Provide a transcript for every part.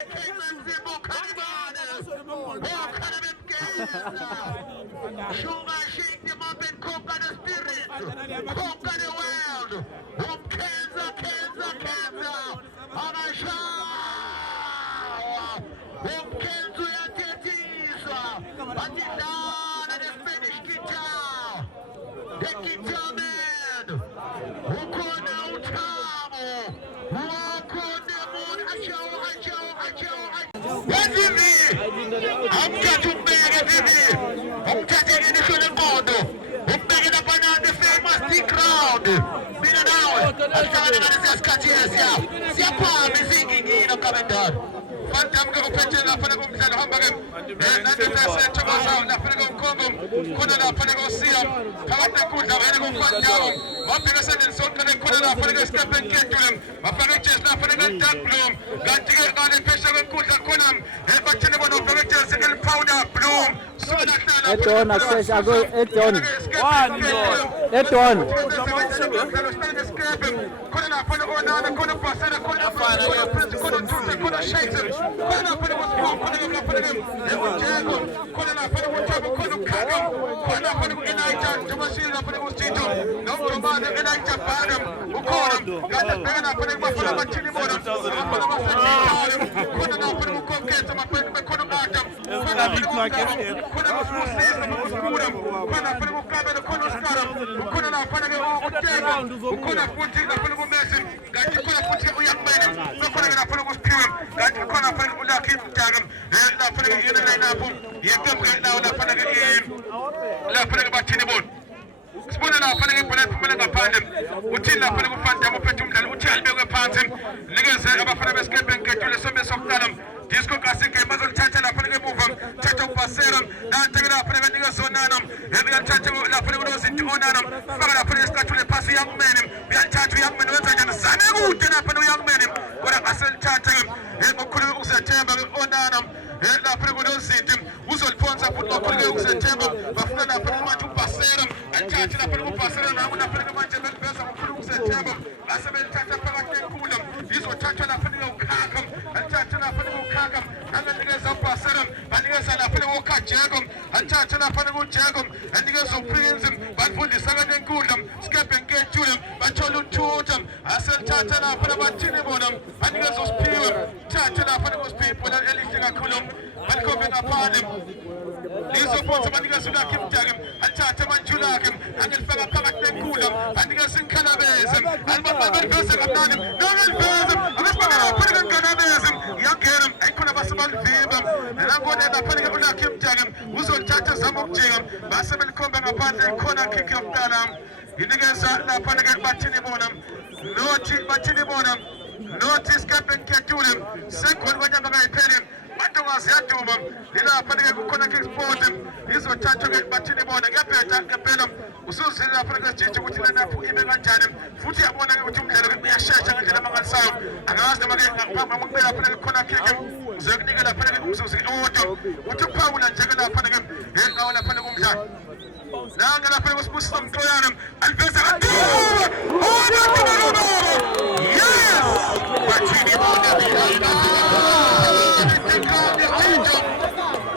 Sugar shake them up and conquer the spirit, conquer the world. From Kansas, I'm a shout. From Kansas, but it down and the Spanish guitar. The guitar man. Who could now travel? Who could the moon? What do you mean? I'm getting bigger than me. I'm getting in the shoulder board. I'm bigger up on the famous big crowd. Me now. I'm starting on the Scottish. See a palm is singing in a calendar. Phantom go pitching up for the Gums and Hamburg. Not the best to us out. Not for the Gum. Couldn't have for the Go see him. Come up the good. I'm going to go down. What the rest of the son couldn't have for the step and get to him. My pictures not for the dark bloom. Got to get on the pressure and good at Kunam. And back to the one of the pictures and powder bloom. Eton, access, I go Eton. Eton. Couldn't have put it on, couldn't pass it, couldn't shake it. Couldn't have put it was wrong, couldn't have put it in. Couldn't have put it was trouble, couldn't cut him. Couldn't have put it in Niger, to machine up, put it was Tito. No, man, in Niger, Badam, who called him. Got the bag and put it for the chili modem. Couldn't have put it with cocaine, so my friend couldn't act him. Couldn't have put it with couldn't have put it with couldn't have put it with Cabin, couldn't have couldn't have put it with couldn't have put it with Mason. Got you couldn't put it with young men. No couldn't have put it with Purim. Got you couldn't have put it with Lucky Tagum. Not put it in the line up. You come right now, not put it in. Not put it about Chinibon. Spooning up and putting upon them. Util up and Phantom of Petum, Util Big Pantim. Niggas about for the escape and get to the summit of Tanum. Disco Classic, Muzzle Titan up and move them. Chat up Passerum, now take it up and niggas on Nanum. Every chat up and those into Onanum. Fagger up and start to the pass young men. We are chat to young men and Samu up and young men. What a muscle chat to him. And Mokuru Usa Chamber Onanum. And up and those into him. Usul Ponsa put Mokuru Usa Chamber. But then up and to Passerum. And chat up and Passerum. I would have put a bunch of Mokuru Usa Chamber. As a man chat up and Kulam. These were chat up and Kakam. And chat up and Kakam. And the niggas up Passerum. And niggas are up and Jagum. And chat up and Jagum. And niggas of Prince. But put the second and Kulam. Skip and get to them. But Cholu to them. I said chat up and about Chinibonum. And niggas of Spirit. Chat up and those people and anything I Kulum. And coming upon them. These support some niggas who like him Jagum. And chat up and Julakim. And then fell apart and Kulam. And niggas in Cannabism. And but my person of Nanim. No one feels him. And this man is putting in Cannabism. Young Kerem. I could have a small fever. And I'm going to end up putting it on Kim Jagum. Who's on chat some of Jagum. Basabil coming upon the corner kick of Tanam. You niggas are not going to get Batinibonum. No cheat Batinibonum. Notice Captain Ketulim. Second when you're going to pay him. What was that to him? You know, putting a corner kick sport him. He's on chat to get Batinibonum. Get better, get better. Uso sila panaga chicho kuti na ibenga janem futi abona kutumkela ya shasha ngela mangasayo angazi namake mamukela panaga kona keke zagniga la panaga umsusi ojo utupawula njagala panaga henga wala panaga umja nanga la panaga muslim toyanam albeza yes Batini bona bihaina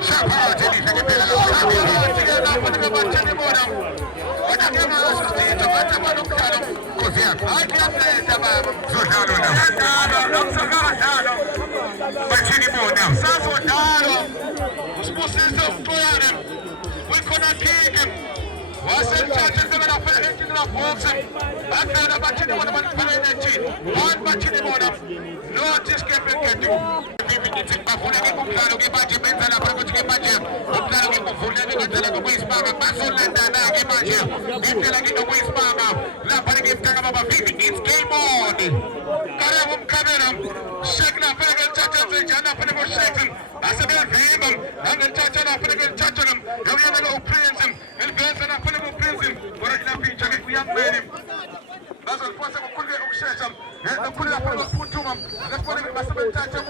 Shapati ni tekela panaga Batini bona it's game on. Karam Kameram, Shagna Pagan Chacham, Jana Panago Shaken, Asabel Vimum, and the Chachana Panagan Chachanum, Yamago Prince, and Benson Panago Prince, for a young man. That's what possible could be Shacham, and the Kula Putumum, that's what it must have been Chacham.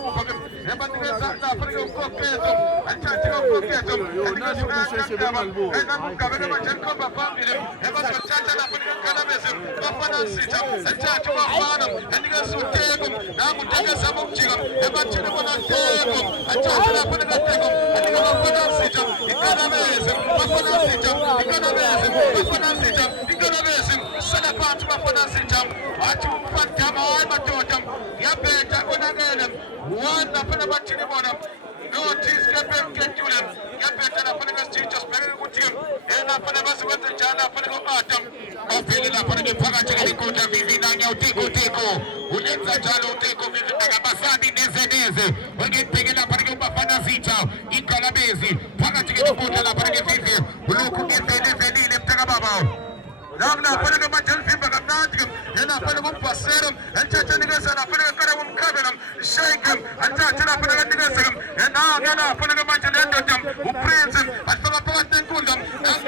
ebandigeza lapha ukokhetho athathe ukokhetho enikeza uyankandaba enamugabeka manje likhomba phambili ebazothatha lapha nikakhalabeze bafana sitha athathe bafana enikeza uteko nakutekeza mukujika ebathini bona teko athathe lapha nikateko enikeza bafana sitha ikhalabeze bafana sitha ikhalabeze bafana sitha ikhalabeze sala phansi bafana sitha wathi umfadama wayemadoda yabhetha konakele one lapha nabathini bona notice kepemketule yabhetha lapha nikasitha sibheke ukuthi lapha nabasebenza njalo lapha niko-Adam bavele lapha ngephakathi ngelikota vivinanya utiko ulenza njalo utiko vivintakabasabi neze wengibheke lapha nikubafana zitha igalabezi phakathi ngelikota lapha ngevivi ulokhu ngevelile mtakababa lapha nikamanje livimba kamnandi lapha nikumbhasero elithathe nikeza lapha nikakara kumkhabela shake athathe lapha nikanikeza lapha nikamanje nendoda uprince alifaka phakathi nenkundla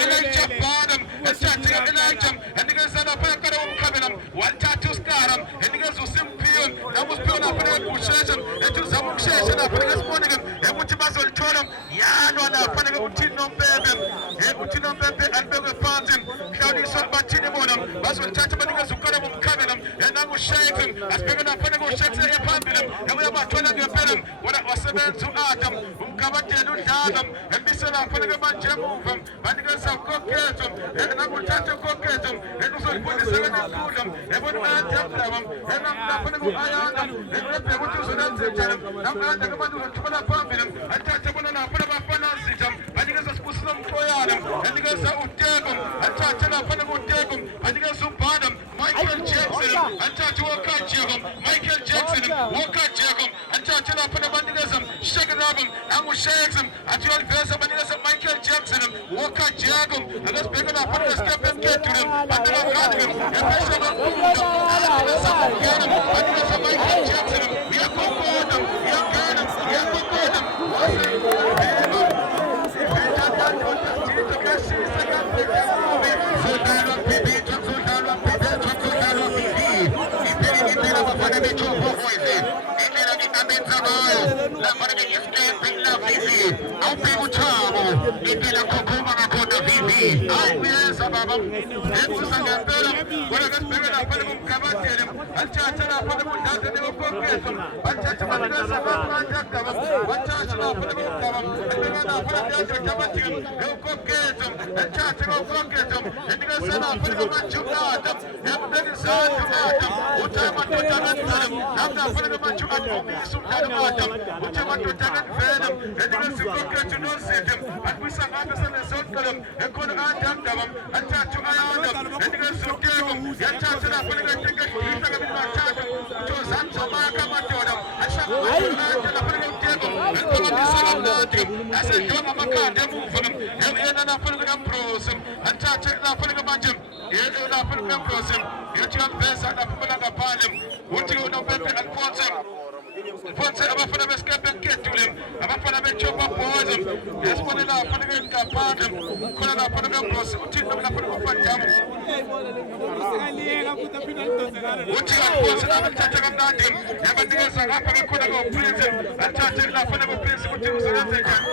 Elijah Badam ethathe Elijah enikeza lapha nikakara kumkhabela wathatha uSkara enikeza uSimpion nakuSimpion lapha nikushesha ethi uzama ukushesha lapha nikasiboneke ukuthi bazolithola yalwa lapha nikuthi Nompempe ukuthi Nompempe alibekwe phansi mhlawuliswa bathini bona bazolithatha banikeza uKara kumkhabela nanguShake asibheke lapha nikuShake ephambili yabathola ngempela wona wasebenza uAdam umkabadela udlala embise lapha nikamanje emuva banikeza ukokhetho nakuthatha ukokhetho ekuzolibonisa kenenkundla ebona ayathandaba lapha nikuAyana ebheke ukuthi uzolenza njani namhlanje kabantu uzothumela phambili athathe bona lapha nabafana zitha banikeza sibusisa mthoyana enikeza uteko athathe lapha nikuteko banikeza uBadam Michael Jackson athathe Michael Jackson Walker Jacob athathe lapha nabanikeza Shake Robin nanguShakes athi uyaliveza banikeza Michael Jackson Walker Jacob akasibheka lapha ngesikepemketule banabakhanike ephesha kakhulu banikeza Michael Jackson uyakokoda Fonse abafana besikepeketule abafana bechopa boys esibone lapha ngekaphandle khona lapha ngembrosi uthi lapha ngofandamo uthi afonse abathatha kamnandi yabanikeza lapha ngekhona ngoprince athathe lapha ngoprince uthi usebenze njani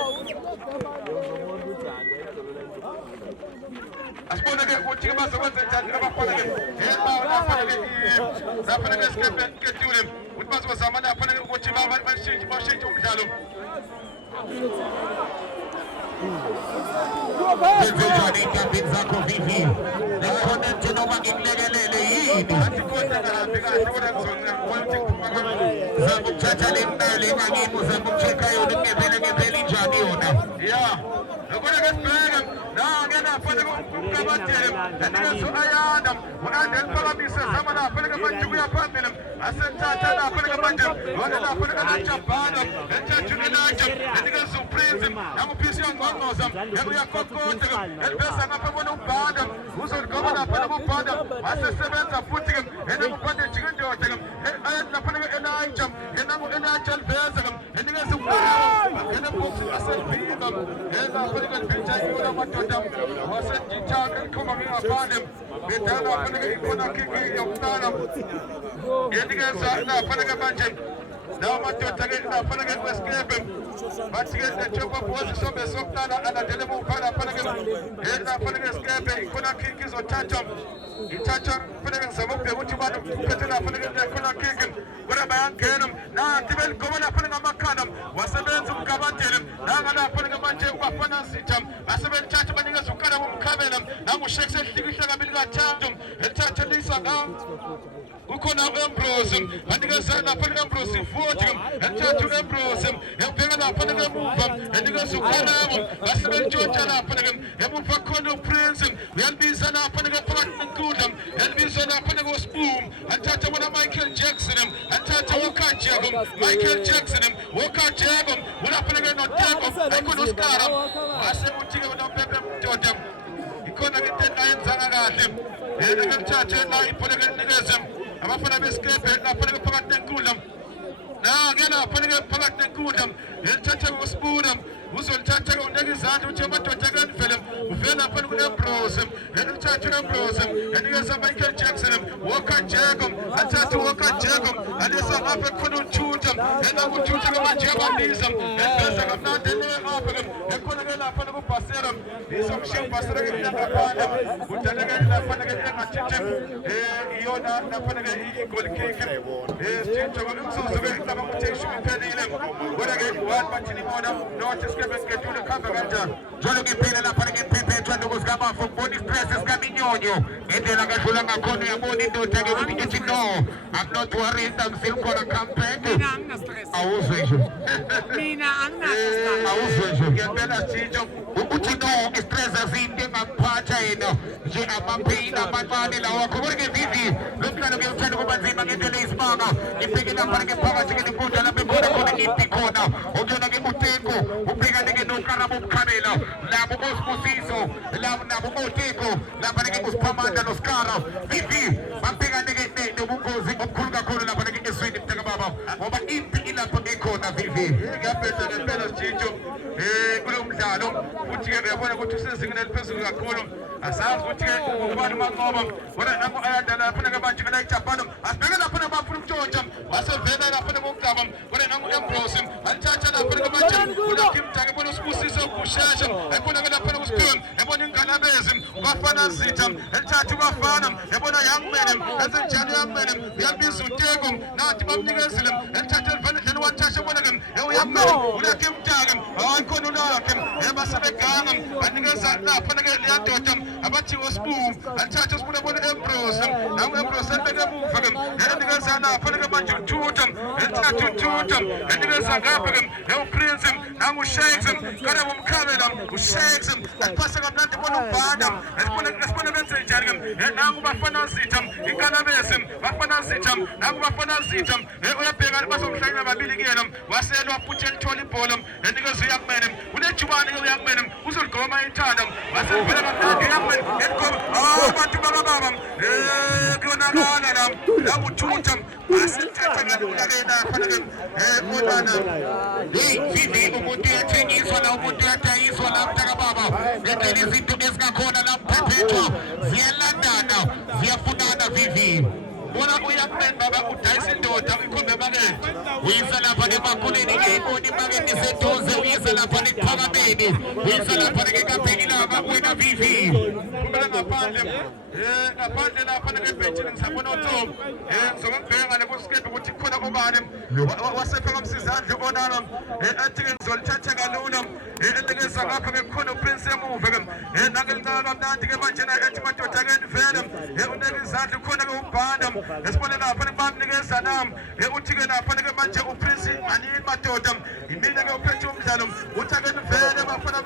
asibone ke ukuthi bazowenza njani abafana ke lapha ngesikepeketule bazozama lapha ukuthi bashintshe umdlalo Vivi inkambeni zakho Vivi nekhonente noma ngikulekelele yini athi konke kahambi kahle kodwa ngizona zama ukuthatha le mali engangimi uzama ukucheka yona ngempela injani yona ya lokho-ke sibheke ngena lapha kumkabadele enikeza uAyana uAndel phakamise zama lapha ngamanje kuya phambili asethatha lapha ngamanje wona lapha ngamajabhana ethatha Elijah enikeza uPrince namupisi yangqongqoza yakuyakokota elibesa ngapha bona uBhanda uzoligoba lapha nobubhanda wasesebenza futhi ke enobubhanda ejike ndoda ayathi lapha Elijah Elijah liveza enikeza uPrince enebox aselibhika lapha ngebhenja yona madoda wasejitha elikhoma ngaphandle bedala lapha ikona kiki yokuqala enikeza lapha ngamanje Now madoda ke lapha ke kwesikepe. Bathi ke njengoba bozi sombe sokuqala alandele umfana lapha ke lapha ke sikepe ikhona kick izothatha. Ithatha kufanele ngizama ukubheka ukuthi abantu uphethe lapha ke khona kick. Kodwa bayangena nathi beligoma lapha ngamakhala wasebenza umgabadele nanga lapha ke manje ubafana sitha basebelithatha banikeza ukala bomkhabela nangushekhe sehlikihla kabili kathathu elithatha lisa ukhona Ambrose anikeza lapha Ambrose futhi elithatha Ambrose ebheka lapha ngemuva enikeza ukala basebelitshontsha lapha emuva khona uPrince uyalibiza lapha phakathi nenkundla elibiza lapha ngospoon elithatha bona Michael Jackson elithatha Walker Jacob Michael Jackson Walker Jacob ulapha noteko ayikho uskara asemuthike unopepe mdoda ikhona into ayenzanga kahle elithatha la iphole kenikeze abafana besikepe lapha phakathi nenkundla ngiyalapha phakathi nenkundla elithatha ngospoon uzolithatha uneke izandla uthi amadoda kanivele uvela lapha kuNambrose elithatha uNambrose enikeza Michael Jackson Walker Jacob athatha Walker Jacob alisa lapha khona uthutha enakuthutha manje yabaliza ebese kamnandi lapha ekhona ke lapha kubhasera isomshiya ubhasera ke ngaphandle udaleke lapha ke engathithe iyona lapha ke i-goal kick sithethe ngomzuzu ke lapha kutheshu iphelile kodwa ke one bathini bona notice Sketule khamba kanjani njalo ngiphile lapha ngempephethu ndokuzigaba ukubona istress sikaminyonyo indlela kadlula ngakhona uyabona indoda ke ukuthi ithi no I'm not worried I'm still gonna come back awuzwe nje mina anginastress awuzwe nje ngempela sitho ukuthi no istress azinto engakuphatha yena nje amapain amancane lawa khona ke vivi lomhlalo ngiyuthanda kuba nzima ngendlela eyisimanga ngibheke lapha ngephakathi ke nenkundla lapha khona impi khona okuyona ke uTeko ubhekane nokarabo umkhabela labo bosibusiso labo nabo boteko lapha ke usiphamanda noskara vivi babhekane ke nobungozi obukhulu kakhulu lapha ke eswini mntaka baba ngoba impi ilapha ekhona vivi ngiyaphetha ngempela sitho kulo mdlalo futhi ke uyabona ukuthi usezingeni eliphezulu kakhulu asazi ukuthi ke ubani maqoba wena nabo ayanda lapha ke manje ke la eJapan asibheke lapha nabafuna ukutshontsha basevela lapha ngokugaba wena nangu Ambrose alithatha lapha ke manje ulakimtake bona usibusiso ukushesha ayibona ke lapha kusiphiwe yabona inganabezi bafana zitha elithatha bafana yabona young man ezenjalo young man uyabiza uTeko nathi bamnikezile elithatha elivele dleni wathasha bona ke young man ulakimtake hayi khona ulakhe ebasebeganga banikeza lapha ke liyadoda abathi ospoon alithatha ospoon bona Ambrose nangu Ambrose ebeke emuva ke enikeza lapha ke manje uthutha elithatha uthutha enikeza ngapha ke uPrince nangu Shakes kana bomkhabela uShakes apasa kamnandi bona ubhanda esibona benze njani ke nangu bafana zitha inkanabese bafana zitha nangu bafana zitha uyabheka bazomhlanya babili kuyena waselwa futhi elithola ibhola enikeza uyakmene unejubane ke uyakmene uzoligoma ithanda wasevela kamnandi uyakmene eligoma abantu baba kuyonakala la uthutha asithatha ngalulakena fanele kodwana vivi umuntu uyathengiswa la umuntu uyadayiswa la mntaka baba ngendlela izinto ezingakhona la mphephethu ziyalandana ziyafunana vivi bona uyakmen baba udayisa indoda uyikhombe emakethe uyisa lapha emakhuleni ngiyibona imakethe iseduze uyisa lapha nephakameni uyisa lapha ngekabhekilanga wena vivi kumele ngaphandle lapha ngebhentshini ngisabona uTom ngizokubheka ngale kuskephe ukuthi khona obani wasepha ngamsizandle onala ethi ke ngizolithatha kalula enikeza ngapha bekhona uPrince emuva ke nakelinqaka kamnandi ke manje na ethi madoda ke nivele uneke izandla khona ke ubhanda esibona lapha bamnikeza nami uthi ke lapha ke manje uPrince anini madoda imina ke uphethe umdlalo uthi ke nivele bafana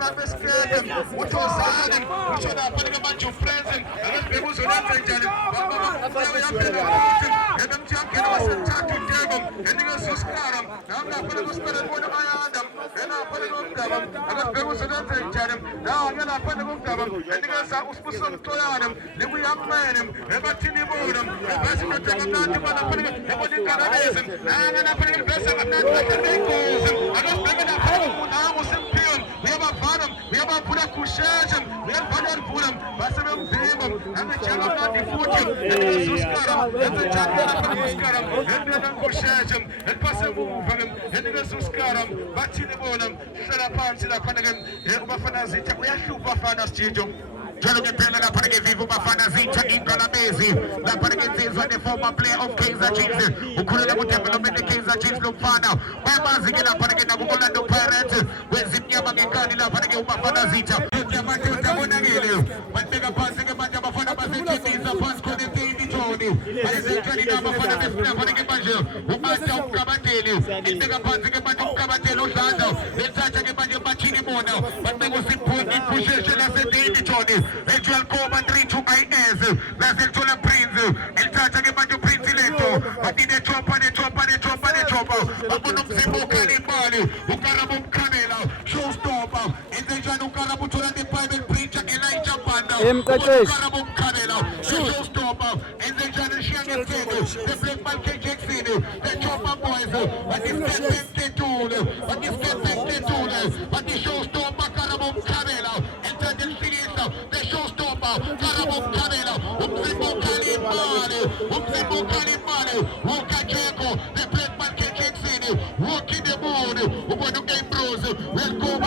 babesikepe uthozane usho lapha ke manje uPrince akasibheka uzolenza njani yaphela ebemthi yakena wasenthatha uTeko enikeza uskara nami lapha kusipele bona ayanda lapha ngomdaba akasibheka uzolenza njani nawo ngelapha ngomdaba enikeza usibusiso mthoyane likuyamene ebathini bona bese ndoda kamnandi balapha ebona inkanabezi lapha bese kamnandi bakhenengozi akasibheka lapha nawo simphiwe uyabavala uyabaphula kusheshe uyalivala yalivula basebemvimba angejaka kamnandi futhi enikeza uskara the champion of Muskaram, and then Koshajam, and Passavu, and the Suskaram, Batinibonam, Sharapan, Silapanagam, Bafanazita, we are Shubafana Studio. Jologe Pena la Panage Vivo Bafana Zita in Calabezi, la Panage is the former player of Kaiser Chiefs, who could have developed the Kaiser Chiefs Lufana, Baba Zigala Panage Nabulando Parent, when Zipia Magikani la Panage Bafana Zita, Yamatu Tabunagil, but Mega Passing a Manja Bafana Basiti is a pass to the Tini Tony, and is actually Bafana Panage Bajo, who must have Kamatelu, and Mega Passing a Maju Kamatelu Sando, then such a Maju Bachini Mono, but they was important in possession as a Tini Tony. Ejual comandante to IS, Lazil to la Prince, il tata che mangio Prince lento, ma di ne chopa, Abunum Simbo Canibali, Ukarabum Canela, Showstopper, and the Janu Karabutura, the private preacher, Elijah Panda, Ukarabum Canela, Showstopper, and the Janu Shannon, the Black Malke Jackson, the Chopper Boys, and the Captain Tool, and the Captain Tool, and the Showstopper Karabum Canela, and the Showstopper, Karabum Canela, Umsibo Kalimani, Wokajeko, the Black Market Jackson, walking the moon, Ubano Ambrose, welcome.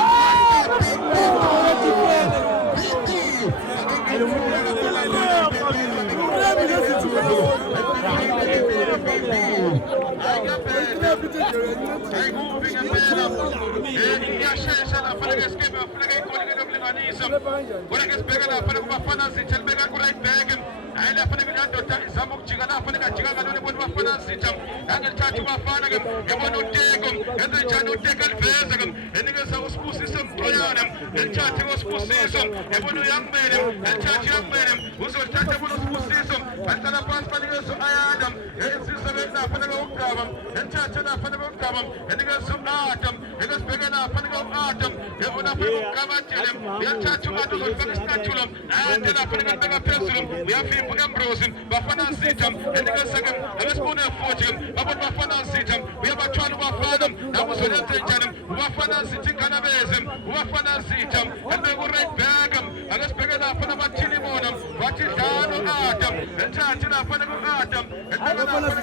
We have him for Ambrose, Bafana Sitam, and the second, and the Spoon of Fortune, about Bafana Sitam. We have a child of Bafana, that was a little Bafana Sitam, Canavesum, Bafana Sitam, and they were right Bagam, and let's begin up on about Chilimonum, what is Dano Atom, and Charging up on Atom, and they were not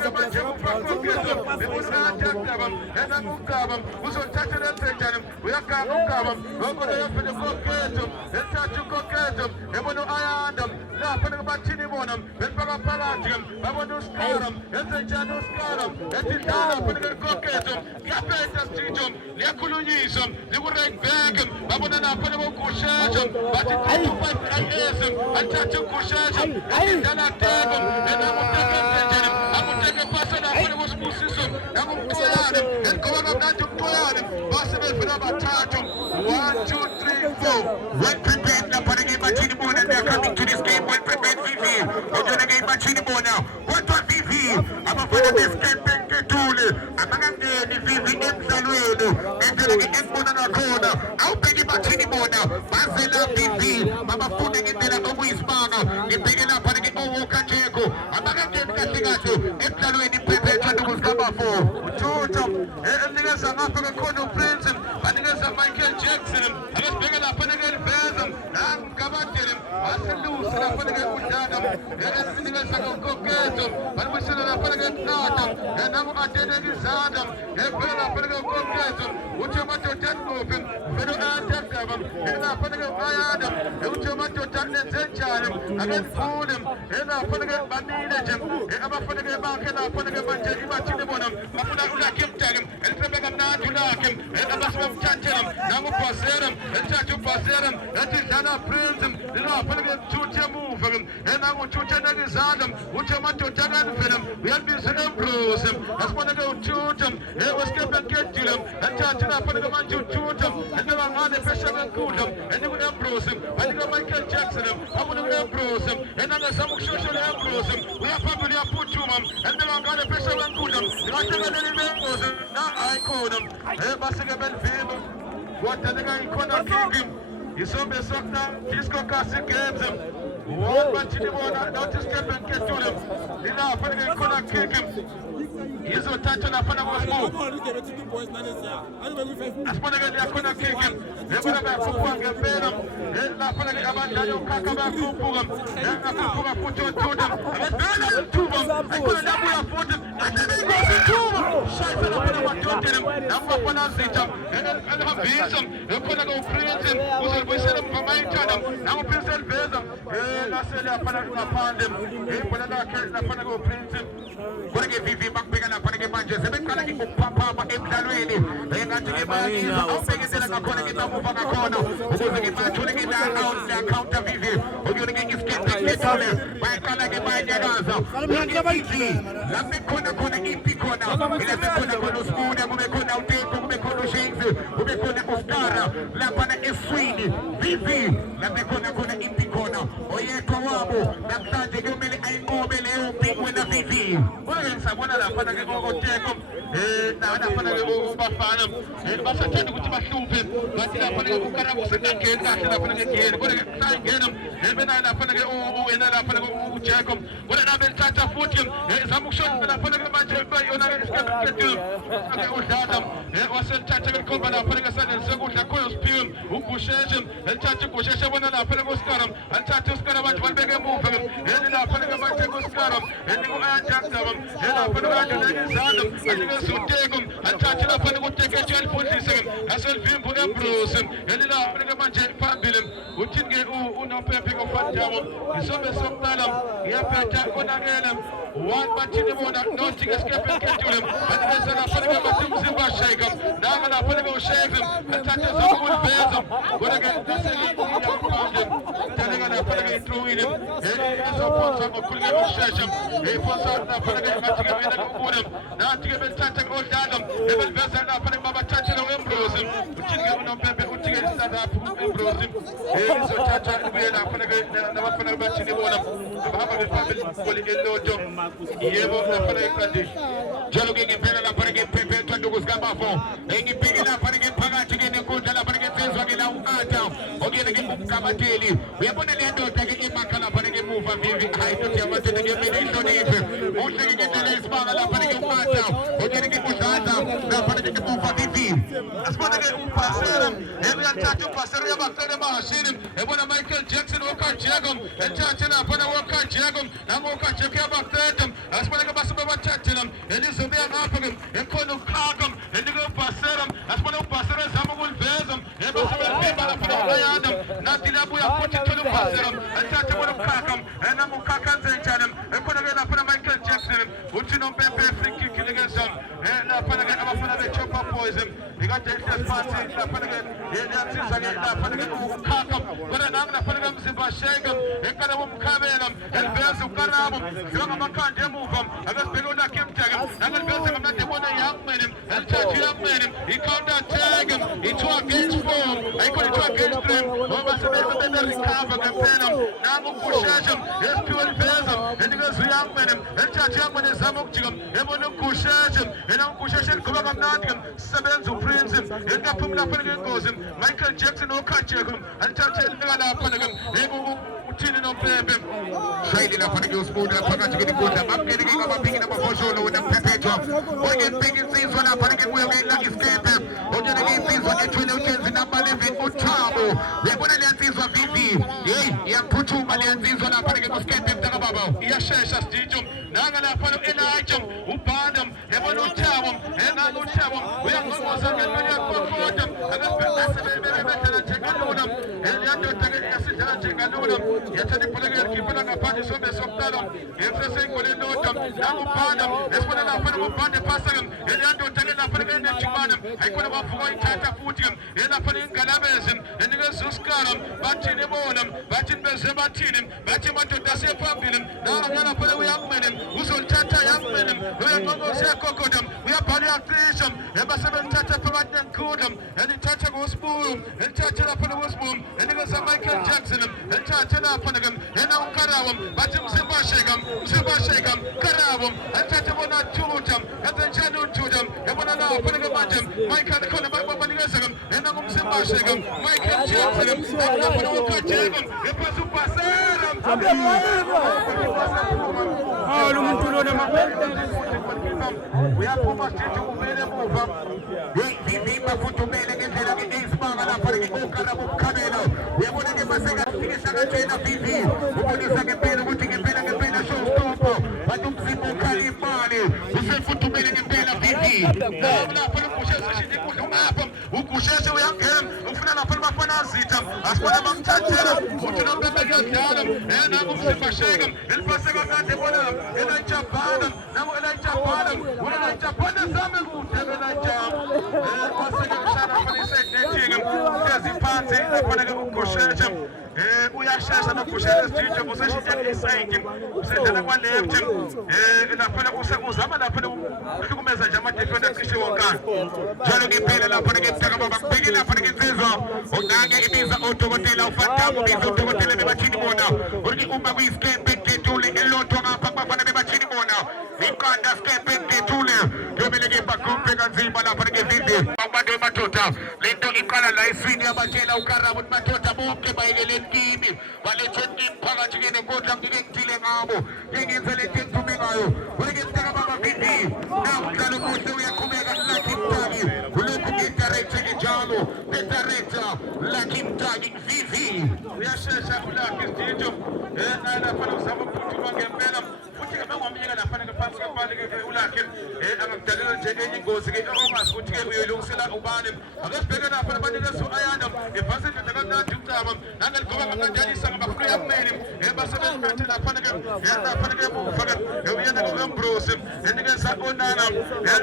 they was not Jackabam, and Amukabam, who's on Tatan and Tatum, we have Kamukabam, we're going to open the Cocatum, and Tatu Cocatum, and when I am them, laughing about Chilimonum, and Pagapalatium, I want to Scarum, and the Janus Scarum, and the Dana for the Cocatum, Capeta Stitum, Yakulunism, they were like Bagam, I want to put about Kushajam, but it's 2.5 and Tatu Kushajam, and Dana Tagum, and I will take a person out when it was Muslim, I will go out and go on not to go out and possible for about Tatum. 1, 2, 3, 4. Well prepared now for the game by Chinimon, and they're coming to this game. Well prepared, Vivi. We're doing the game by Chinimon now. What was Vivi? I'm a part of this campaign. I'm a Vivi in Saludo, and then again on a corner. I'll pay you by Chinimon now. Basila Vivi, Mama putting in there of Wismana, the big up and the Owokajeko. I'm not going to get and Saludo in the prepared to come up for. Georgia, and there's an African corner prince, and there's a Michael Jackson, and it's bigger than Panagan Phasm, and Kavatim, and Salus, and Panagan Udadam, and there's a Cocatum, and we said that Panagan Natam, and now I did it is Adam, and Panagan Cocatum, which you want to tell him, Vedo Antakam, and I Panagan Adam, and which you want to tell them, and then fool him, and I Panagan Bandinajam, and I'm a Panagan Bank, and I Panagan Banjimachibonum, Mapuna Kim Tagum, and Panagan Natulakim, and a Basam Chancham, Namu Paserum, and Chachu Paserum, that is Dana Prince, the law Panagan Chucha move, and I want Chucha Nagazadam, which I want to Tagan Film, we have been Bruce, that's one of the Chucham, it was kept and get to them, and Chachana Panagan Chucham, and then I'm on the pressure and Kudam, and you would Ambrose him, and you got Michael Jackson, I want to Ambrose him, and then there's some social Ambrose him, we have probably a put to him, and then I'm on the pressure and Kudam, you want to get any Ambrose him, now I call him, hey, Bassagabel Fable, what the guy couldn't kick him, you saw me suck now, Disco Classic games him, one match in the one, not to step and get to them, you know, couldn't kick him. izothatha lapha nakuSmooth asibonakele yakhona kike yabona bayakhuphuka ngempela lapha ke abadlali ukhakha bayakhuphuka yakhuphuka futhi othunda abadlali ithuba ayikhona labuya futhi asenengozi ithuba shayisa lapha namadodeni nabafana zitha elihambisa yakhona ke uPrince uzolibuyisela mvamayithanda nanguPrince eliveza lasele lapha ngaphandle ibhola lakhe lapha ke uPrince kodwa ke Vivi bakubeka lapha ke manje sebeqala ke ukuphapha emdlalweni engathi ke bayizwa awubhekisela ngakhona ke bamuva ngakhona ukuze ke bathole ke la counter Vivi ukuyona ke iskete ngethole bayaqala ke bayanyakaza Vivi lapha khona impi khona lapha khona uSibuna kube khona uTempo kube khona uShakes kube khona uStara lapha eSwini Vivi lapha khona impi khona oyedwa wabo namhlanje kumele ayinqobe leyo mpi wena Vivi sabona lapha ke kokoteko lapha ke ubafana basathanda ukuthi bahluphe bathi lapha ke uKarabo sekangeni kahle lapha ke giyeni kodwa ke sayingena ebena lapha ke uena lapha ke uJacob kodwa nabe lithatha futhi zama ukushona lapha ke manje bayona isikhathi ke udlala waselithatha ke likhomba lapha ke sandle sekudla khoyo Siphiwe uGusheshe elithatha uGusheshe bona lapha ke uSkaram alithatha uSkaram abantu balibeke emuva lapha ke manje uSkaram uAnjakdaba lapha uAnjakdaba Suteko athathe lapha kuTekethe alifundise aselivimbu eBruce lapha ke manje phambili uthini ke uNopepe koFantabo isombe sokuqala iyaphetha konakele one bathini bona nothi ke sikepe ketule bathisa lapha ke bathi umzimba shayika nanga lapha ke uShave athathe zokuliveza kodwa ke phambili theleka lapha ke intruwini izophonsa ngokhuleke ukushesha ifonsa lapha ke bathi ke wena kubona nathi ke belithatha kodlala ebeliveza lapha ke babathathela uAmbrose uthini ke uNopepe uthi ke stand up uAmbrose izothatha ibuye lapha ke nabafana bathini bona bahamba bephambili goli elodo yebo lapha ke kanti njalo ke ngempela lapha ke Pepe thanda ukusikambafo engibheke lapha ke phakathi ke nenkundla lapha ke sezwa ke la uAta okuyena ke uMkabateli uyabona le ndoda ke imakha lapha ke emuva Vivi hayi ndoda yamadoda ke mina ihloniphe uhle ke ngendlela isibanga lapha ke uAta okuyena ke udlala lapha ke emuva Vivi asibona ke uPasera uyathatha uPasera yabaqala emahashini ebona Michael Jackson okaJacob ethathe lapha okaJacob nangokaJacob yabaqeda asibona ke basobe bathathela elizobuya ngapha ke ekhona ukhaka enika uPasera asibona uPasera zama ukuliveza ebasobe bemba lapha bayana nathi labuya futhi thola uPasera ethathe bona ukhaka nangokhaka nzenjani ekhona ke lapha Michael Jackson uthi noMpepe free kick legeza lapha ke abafana beChopper Boys ikade ihlezi phansi lapha ke yenzisa ke lapha ke ukhaka kodwa nanga lapha ke umzimba shake enkala bomkhabela eliveza uKarabo njengoba amakhandi emuva abesibheka lakhe emjaka nangeliveza ngamnandi bona yangmene elithathu yangmene i-counter attack i-2 against 4 ayikho i-2 against 3 ngoba sebebe recover ngempela nangu uGusheshe esiphiwe liveza enikeza uyangmene elithathu yangmene zama ukujika ebona uGusheshe uGusheshe ligoba kamnandi sebenza uPrince engaphumi lapha ngengozi Michael Jackson okaJacob elithathe elifika lapha uthini noMpepe shayile lapha ke uSibuna phakathi ke inkundla bamngene ke ngababheki nabafosholo uNoPepethwa oyembeki insizwa lapha ke kuyo ke la iskete onyene ke insizwa ethwele uTenzi number 11 uThabo uyabona le insizwa Vivi hey iyaphuthuma le insizwa lapha ke kuskete mntaka baba iyashesha siditsho nanga lapha uElijah uBandam yabona uThabo engalo uThabo uyangomoza ngemali yakhokhota akabheka sebebethela njengalona eliyandoda ke yasidlala njengalona yathanda ibhola ke yakhiphela ngaphandle sombe sokuqala yemfese ingole ndoda nangubhanda esibona lapha ngubhanda phasa ke eliyandoda ke lapha ke nejibana ayikhona bavuka ithatha futhi elapha ingalabezi enikeza uSkaram bathini bona bathini beze bathini bathi madoda sephambili nanga lapha uyangmene uzolithatha yangmene uyanqoqoza yakhokoda uyabhala uyaqisha ebasebenzithatha phakathi nenkundla elithatha ngoSibulu elithatha lapha ngoSibulu enikeza Michael Jackson elithatha lapha yena uKarabo bathi msimba sheka Karabo elithatha bona Juda ezenjani uJuda yabona lapha ke manje Michael khona babanikeza yena ngumsimba sheka Michael Jackson lapha uKaJacob ephasa uPasera uyaphuma sithi umele emuva vivimba futhi umele ngendlela ngeizibanga lapha ngekukhala bokukhabela uyabona ke masekafikisa kanjena vivi ubonisa ngempela ukuthi ngempela showstopper bantu umzimba ukhala imali usefuthumele ngempela vivi lapha ukusheshe shinde kudla ngapha ukusheshe uyangena ufuna lapha abafana azitha asibona bamthathela uthi nombembe kuyadlala nangu umzimba sheka elipaseka kade bona elajabana nangu elajabana elajabana zame kude elajabana kwaseke mshana fanise dating eziphansi lapha ke ukusheshe uyashesha nokushesha isijinje useshintshela isayidi usedlala kwa left lapha usekuzama lapha ukuhlukumeza nje ama-defender cishe wonkana njalo ngempela lapha ngempela baba kubheke lapha ngensizwa onake ibiza odokotela uFantamo ibiza odokotela bebathini bona ukuthi uma kuyisikempe ngethule elodwa ngapha kubafana bebathini bona iqanda sikempe ngethule kumele ke bakhuphe kanzima lapha ngevindi abantu emadoda lento iqala la isini yabatshela uKarabo ukuthi madoda bonke bayekeleni kimi baletheni kimi phakathi nenkundla ngike ngithile ngabo ngingenzele into engithume ngayo ukuthi ngitaka baba vindi namdlalo kuhle uyaqhubeka Lucky Mtaki ulokhu ngedirector njalo director Lucky Mtaki vivi uyashesha uLucky Stitho lapha uzama ukuphuma ngempela futhi ke bengwamyeka lapha ngaphansi kwebali ke uLucky angakudalelwa nje enye ingozi ke ongazi ukuthi ke uyolungisela ubani akesibheke lapha abanikeza uAyanda ebhasi into kaNandi uCaba nangeligoma ngakanjanisa ngabafuna yameli basebenzi lapha ke ufaka uyena ngoMbrosi enikeza onana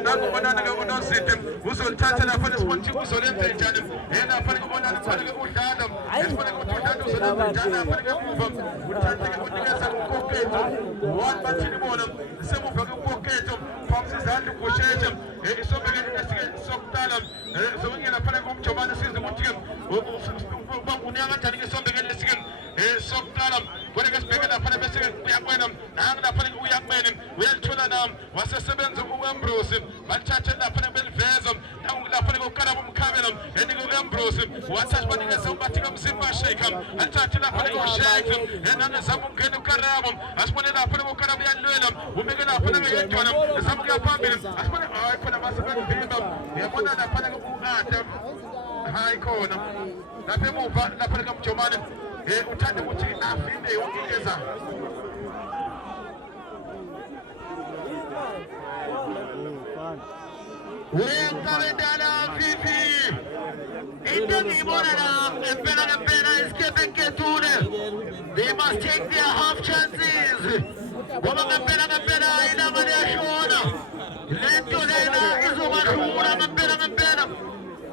nangoonana ke uNosithe uzolithatha lapha nesponti uzolenza njani lapha ke onana kufanele udlala esifana ukuthi udlala uzolenza njani lapha ke uva uthathe ke unikeza ukoketho one bathini bona semuva ke ukoketho phambi izandla ukusheshe isobeke esike sokuqala zokungena lapha ke umjobana sizwe ukuthi ke ubunya kanjani ke sombeke lesike sokuqala kodwa ke sibheke lapha bese uyakwena nanga lapha uyakumene uyalithola nami wasesebenza uAmbrosi bathathe lapha beliveza nangu lapha ukukala bomkhabela enike uAmbrosi wathatha banikeza ubathi kamzimba shake athathe lapha ushake nanga zama ukungena uKarabo asibone lapha uKarabo uyalwela ubeke lapha ngeyedwana zama ukuya phambili asibone hayi khona basebenzimba uyabona lapha uAdam hayi khona lapha emuva lapha kamjomane uthanda ukuthi avinde yonke into ezayo uyaqabedala vivi into ngiyibona la ngempela isikhepe nkethule they must take their half chances ngoba ngempela ilanga liyashona lento lena izobahlula ngempela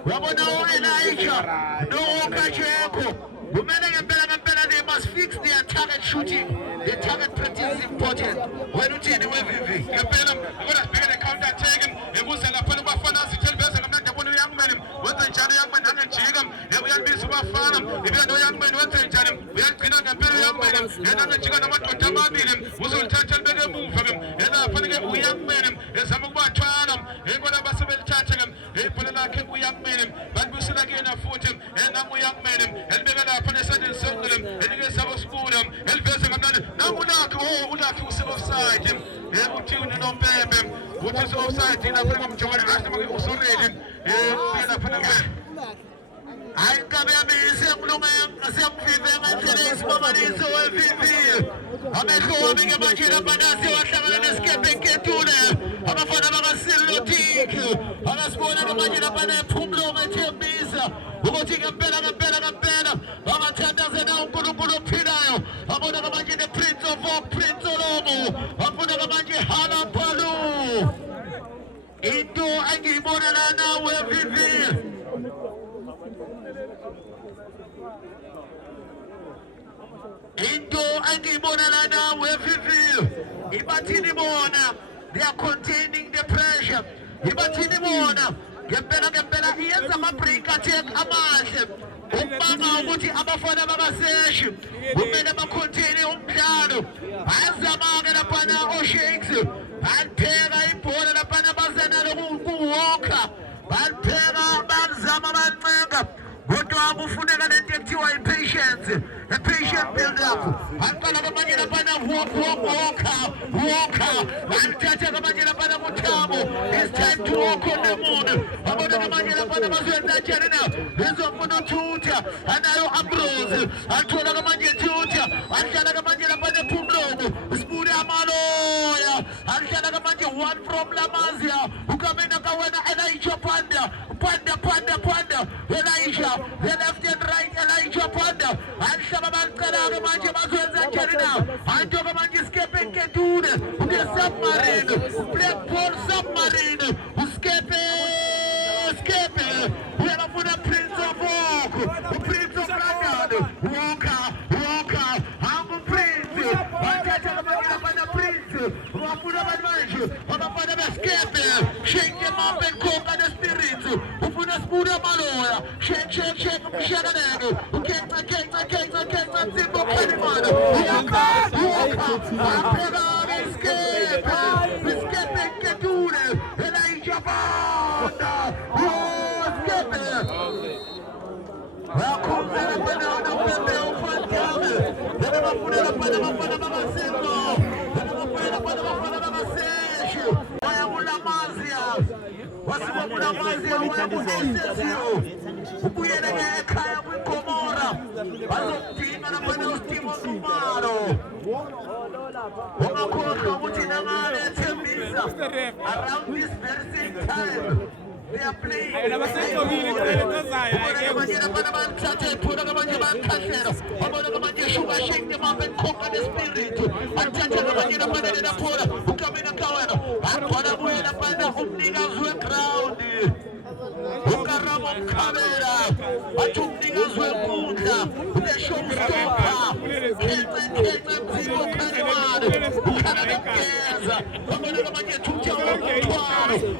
uyabona uElijah noKacheko kumele ngempela they must fix their target shooting. The target practice is important. When you see the way vivi ngempela ngoba sibheke le counter attack ekuze lapha ubafana sithelibeza ngamanje yabona uyoung man wenza njani young man angejika uyalibisa ubafana ibona uyoung man wenza njani uyagcina ngempela uyoung man angejika namadoda amabili uzolithatha libeke emuva lapha ke uyoung man ezama ukubathwala ngibona basebelithatha ibhola lakhe uyoung man balibusela kuyena futhi nangu uyoung man elibeka lapha nesandla sonke enikeza uSibula eliveze ngamnandi nangu uLucky use-offside uthi unompembe uthi use-offside lapha ngamjongana kahle usoredi lapha hayi inkabe yami siyamvive ngendlela isibabalisi wevivi amehlo wami ngemanje labanazi wahlangana nesikempe nketule abafana bakasilotiki abasibona ngamanje labana ephumlo ngethembisa ukuthi ngempela bangathandazela uNkulunkulu ophilayo abona ngamanje the Prince of Hope Prince Olomo abona ngamanje Hala Palu into engiyibona la nawe vivi into engiyibona la nawe vivi ibathini bona they are containing the pressure ibathini bona ngempela iyenza ama-break attack amahle ukubanga ukuthi abafana babaseshi kumele bacontaine umdlalo bayazama-ke laphana oShakes balipheka ibhola laphana bazenalo kuwalker balipheka balizama balincenga kodwa kufuneka lento ekuthiwa impatient patience. The patient build up. And Panagamania Pana walk. And Tachagamania Pana Mutamo. It's time to walk on the moon. Amonagamania Pana Mazenda Janina. There's a Mono Tuta. And I Ambrose. And Tonagamania Tuta. And Janagamania Pana Pumlo. Spuda Maloya. And Janagamania one from Lamazia. Who come in a Kawana Elijah Panda. Panda. Elijah. The left and right Elijah Panda. And Shabaman Karagamania Mazenda Janina. And Jogamania Escaping Ketune. The submarine. Blackpool submarine. Escape. We have put a Prince of Walk. The Prince of London. Walker. I'm a prince. I'm a prince. I'm a escape. Shake them up and cook on the spirits. Who put a spoon of maloya. Shake. Around this very same time, they are playing. Shake them up and conquer the spirit. And Ukaramon Kamera, Atumningas Welmunda, the showstopper, Caitlin Zero Kanaman, Ukanamekeza, Amanamanya Tuta,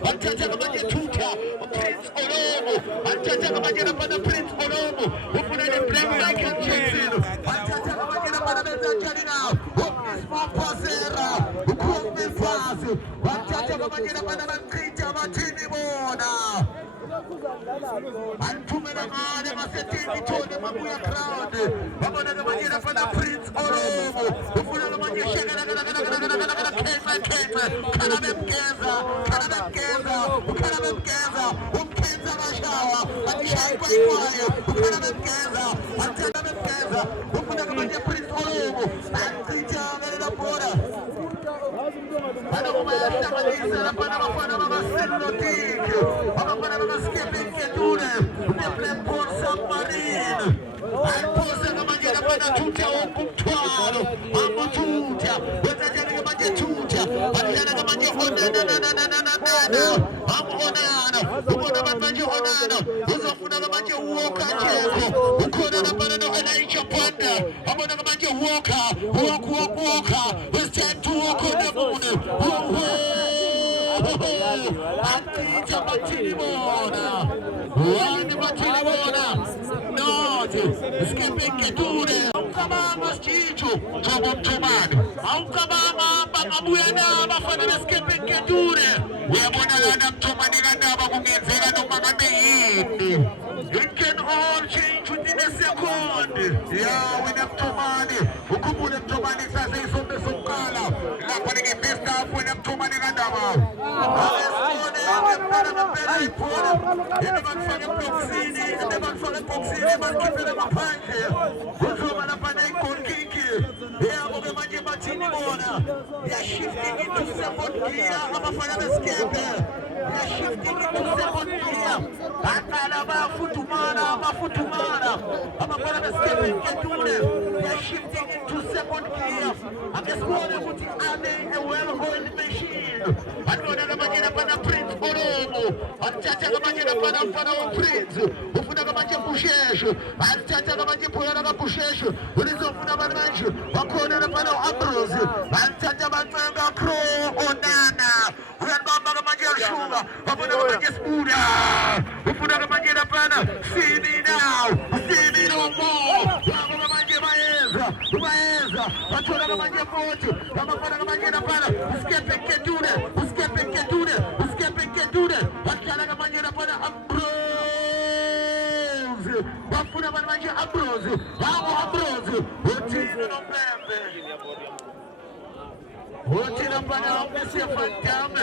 Antagamanya Tuta, Prince Oromo, Antagamanya Prince Oromo, who put in Black Michael Jackson, Antagamanya Panameza Janina, who is more Pasera, who called me fast, Antagamanya Panaman Krita Martini Mona. And two men of God, must have taken to the Mabuya crowd. Mamma for the Prince Oromo, who put on the money, Canada who Kenza Mashawa, and Shai Fire, who Canada who put on the money, Prince Oromo, and Christian and the border. I don't know where somebody said, I'm going to send the team. I'm going to skip it to them. They play Port Submarine. And Posa Gamania Tuta, Putuano, Amatuta, but I tell you about your tuta. I tell you about your Honana, I'm Honana, who would have been your Honana, who's often about your walker, who could have been an Elijah Panda. I'm going to about your walker, walker, who's time to walk on the moon. Antica Matinimona, North, Skipping Keture, Aukabama Chicho, Toman, Aukabama, Bamabuena, Bafana Skipping Keture, we are going to land up to Maniganda, Babumian, Magame. It can all change within a second. Yeah, we have to money. Who could put them to money as they so the Sukala? Not putting it best off when them to money and Dama. They are shifting into second gear. I'm a fan of escape. They are shifting into second gear. Akalaba Futumana. I'm a fan of escaping. They are shifting into second gear. I'm just wondering what the army a well-oiled machine. I'm going to imagine a Prince Oromo. I'm touching a Prince. Ufunagamanji Pushesh. I'm touching a Pushesh. What is up for the mansion? I'm calling a Ambrose. I'm touching a Crow Onana. We're Bamba Sugar. I'm going to Spuda. Ufunagamanji see me now. See me no more. Ufunagamanji Maeza. I'm going to Fortune. I'm going to escaping Keture. Escaping Keture. I'm going to Ambrose. bafuna abantu manje Ambrose hawo Ambrose uthini nompembe uthina pana umsefantame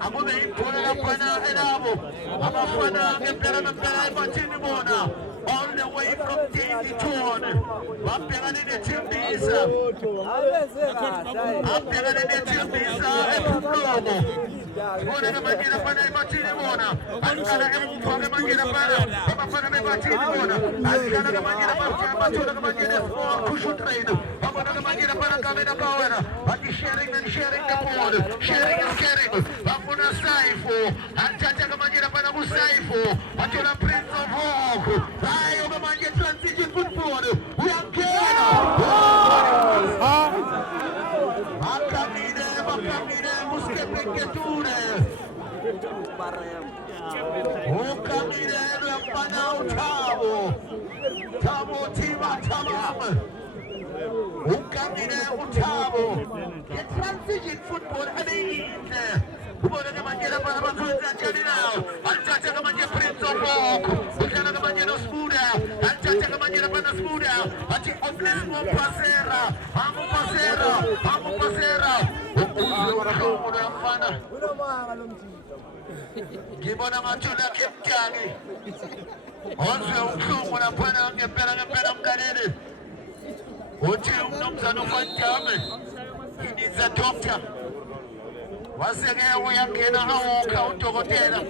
akube ibhola laphana elabo abafana ngempela ebathini bona all the way from Davey Tone babhekane neThembisa abhekane neThembisa ePhumlomo bona ngamanye lapha ebathini bona aqala emthwake manje lapha abafana bebathini bona adlala ngamanye lapha bathola ngamanye lesiport kusho train babona ngamanye lapha ngabena bawena bathi sharing and sharing the ball sharing and caring bafuna Saifu athatha ngamanye lapha kuSaifu bathola Prince of Hawk hayi ngamanye transition football uyangena Makamine muskepengeture ukamine lapana Thabo Thiba Thabang ukamine uThabo transition football abeyinhle ubona ngamanye lapha abakhonza njani nawo athatha ngamanye Prince of Hawk udlala ngamanye noSmuda athatha ngamanye lapha noSmuda athi oblesmo pasera uzokhomo yafana ngibona ngathula kemtyangi onze ukhongo laphana ngempela mnganeni uthi umnomzana uFantame he needs a doctor waseke uyangena awokha udokotela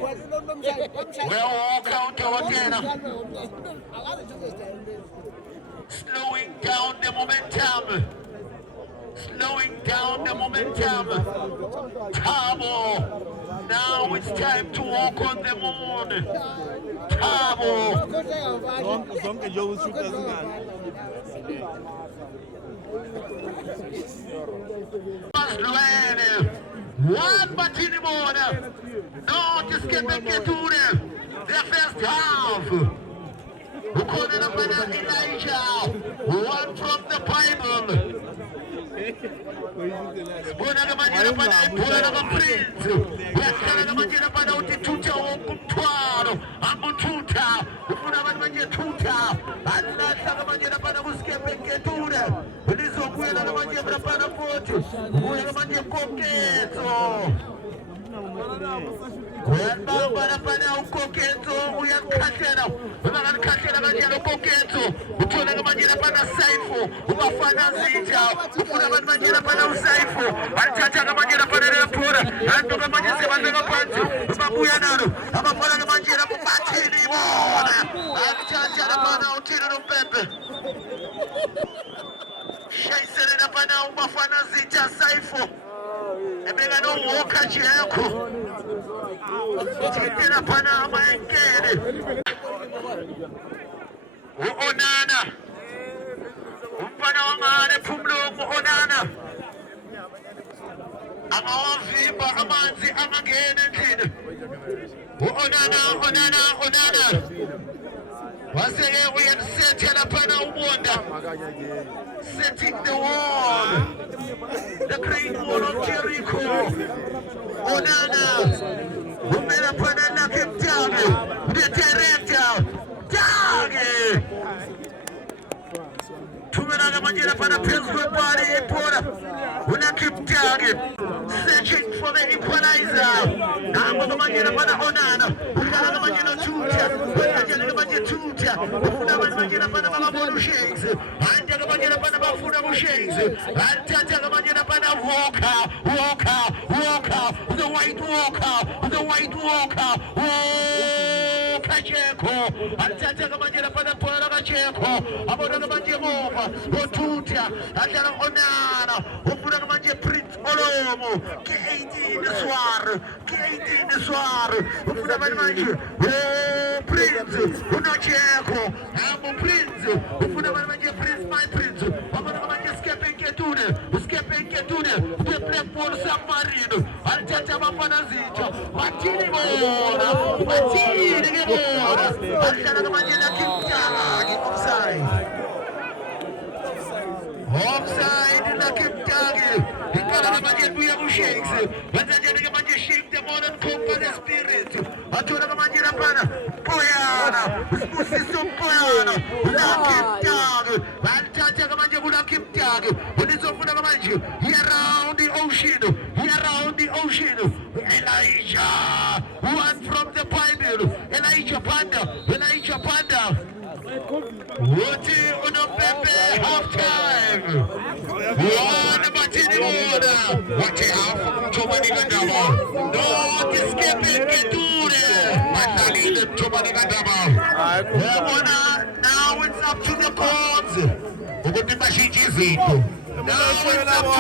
uyawokha udokotela slowing down the momentum Thabo now it's time to walk on the moon Thabo zonke nje ushuka zingani one Martini Mona no just get to the first half Elijah one from the Bible Bona ngamanye pana ibhola Prince uyakhala ngamanye pana uthi thutha wokumthwalo amuthutha ufuna abantu manje thutha alahla ngamanye pana kuSkepengeture ulizobuyela ngamanye pana futhi ubuye ngamanye Koketso uyabamba lapha uKoketso uyakhahlela ungakhahlela kanje uKoketso uthola ngamanye lapha Saifu ubafana Zitha ufuna abantu manje lapha uSaifu athatha ngamanye lapha lephura anto ngamanye sebandeka phansi babuya nalo abafana ngamanye lapha bathini bona athatha lapha uthini nompembe shayisele lapha ubafana Zitha Saifu ebeka no walker yakho Thina phana amankele uOnana umfana wangane Phumlomo uOnana angawavimba amanzi angangena endlini uOnana waseke uyamsethela phana ubonda setting the wall the great wall of Jericho Onana umela phana lakhe Mthange the director Mthange thumela ngamanye phana phezulu kwebhali ibhola unakhe Mthange searching for the equalizer namba ngamanye phana Onana udlala ngamanye noThutha udlala ngamanye Thutha ufuna ngamanye phana babona uShakes anje ngamanye phana bafuna uShakes athatha ngamanye phana Walker the white walker Kacheko athatha ngamanye phana Paula Kacheko abona ngamanye Mova oThutha adlala Onana ufuna ngamanye Prince Olomo ke18 Swar ufuna manje Prince unocheko amo Prince ufuna manje Prince my Prince abona ngamanye Skepengeture the platform submarine athatha abafana Zitha bathini bona adlala ngamanye lakimtyangi offside lakimtyangi ikala ngamanye buya kuShakes wenza ngamanye shake the ball and the spirit athola ngamanye lapha Poyana usibusiso Poyana Elijah, one from the Bible. Elijah Panda. What half time. One batting order. What half? Chomani Gandama. No escaping Kedure. Matalina Chomani Gandama. Now it's up to the courts. Now it's up to